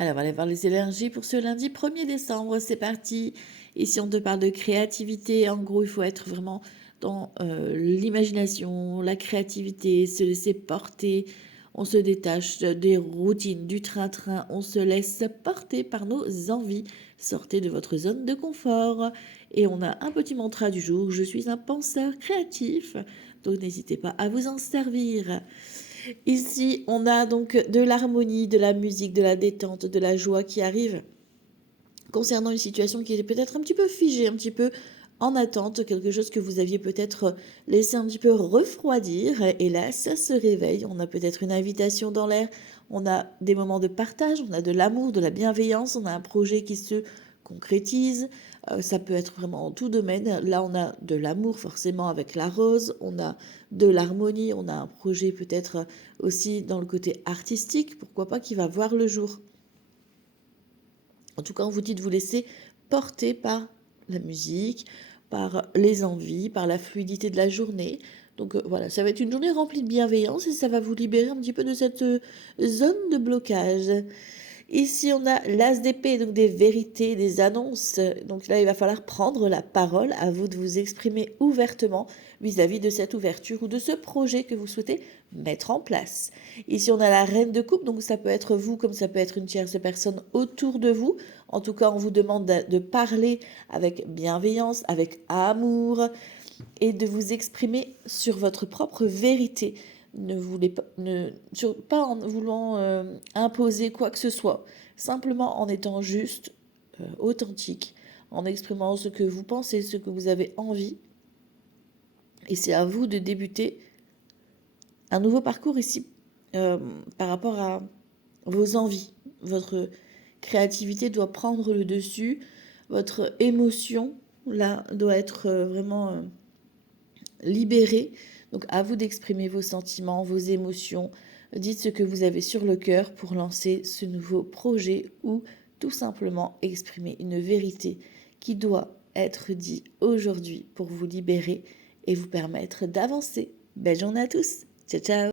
Alors, on va aller voir les énergies pour ce lundi 1er décembre. C'est parti. Ici, on te parle de créativité. En gros, il faut être vraiment dans l'imagination, la créativité, se laisser porter. On se détache des routines, du train-train. On se laisse porter par nos envies. Sortez de votre zone de confort. Et on a un petit mantra du jour. Je suis un penseur créatif. Donc, n'hésitez pas à vous en servir. Ici, on a donc de l'harmonie, de la musique, de la détente, de la joie qui arrive concernant une situation qui est peut-être un petit peu figée, un petit peu en attente, quelque chose que vous aviez peut-être laissé un petit peu refroidir. Et là, ça se réveille. On a peut-être une invitation dans l'air. On a des moments de partage, on a de l'amour, de la bienveillance, on a un projet qui se concrétise. Ça peut être vraiment en tout domaine. Là, on a de l'amour forcément avec la rose, on a de l'harmonie, on a un projet peut-être aussi dans le côté artistique, pourquoi pas, qui va voir le jour. En tout cas, on vous dit de vous laisser porter par la musique, par les envies, par la fluidité de la journée. Donc voilà, ça va être une journée remplie de bienveillance et ça va vous libérer un petit peu de cette zone de blocage. Ici, on a l'as d'épée, donc des vérités, des annonces. Donc là, il va falloir prendre la parole, à vous de vous exprimer ouvertement vis-à-vis de cette ouverture ou de ce projet que vous souhaitez mettre en place. Ici, on a la reine de coupe, donc ça peut être vous comme ça peut être une tierce personne autour de vous. En tout cas, on vous demande de parler avec bienveillance, avec amour et de vous exprimer sur votre propre vérité. Ne voulez pas, pas en voulant imposer quoi que ce soit, simplement en étant juste, authentique, en exprimant ce que vous pensez, ce que vous avez envie. Et c'est à vous de débuter un nouveau parcours ici euh, par rapport à vos envies. Votre créativité doit prendre le dessus, votre émotion, là, doit être vraiment libérée. Donc à vous d'exprimer vos sentiments, vos émotions. Dites ce que vous avez sur le cœur pour lancer ce nouveau projet ou tout simplement exprimer une vérité qui doit être dite aujourd'hui pour vous libérer et vous permettre d'avancer. Belle journée à tous. Ciao ciao.